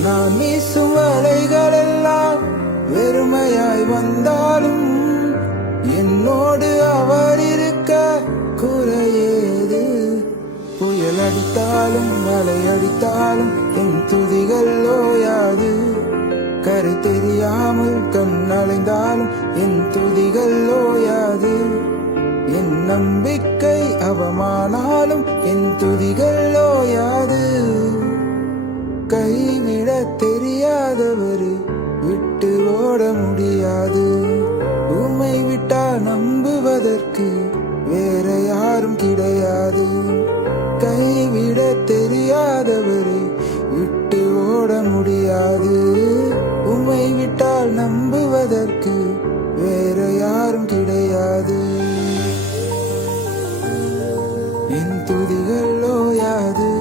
நான் வீசும் அலைகள் எல்லாம் வெறுமையாய் வந்தாலும் என்னோடு அவர் இருக்க குறையேது. புயல் அடித்தாலும் மழை அடித்தாலும் என் துதிகள் ஓயாது. கரை தெரியாமல் கண் அலைந்தாலும் என் துதிகள் ஓயாது. என் நம்பிக்கை அவமானாலும் என் துதிகள் ஓயாது. கைவிட தெரியாதவரை விட்டு ஓட முடியாது. உம்மை விட்டா நம்புவதற்கு வேற யாரும் கிடையாது. கைவிட தெரியாதவரை விட்டு ஓட முடியாது. உம்மை விட்டால் நம்புவதற்கு வேற யாரும் கிடையாது. என் துதிகள் ஓயாது.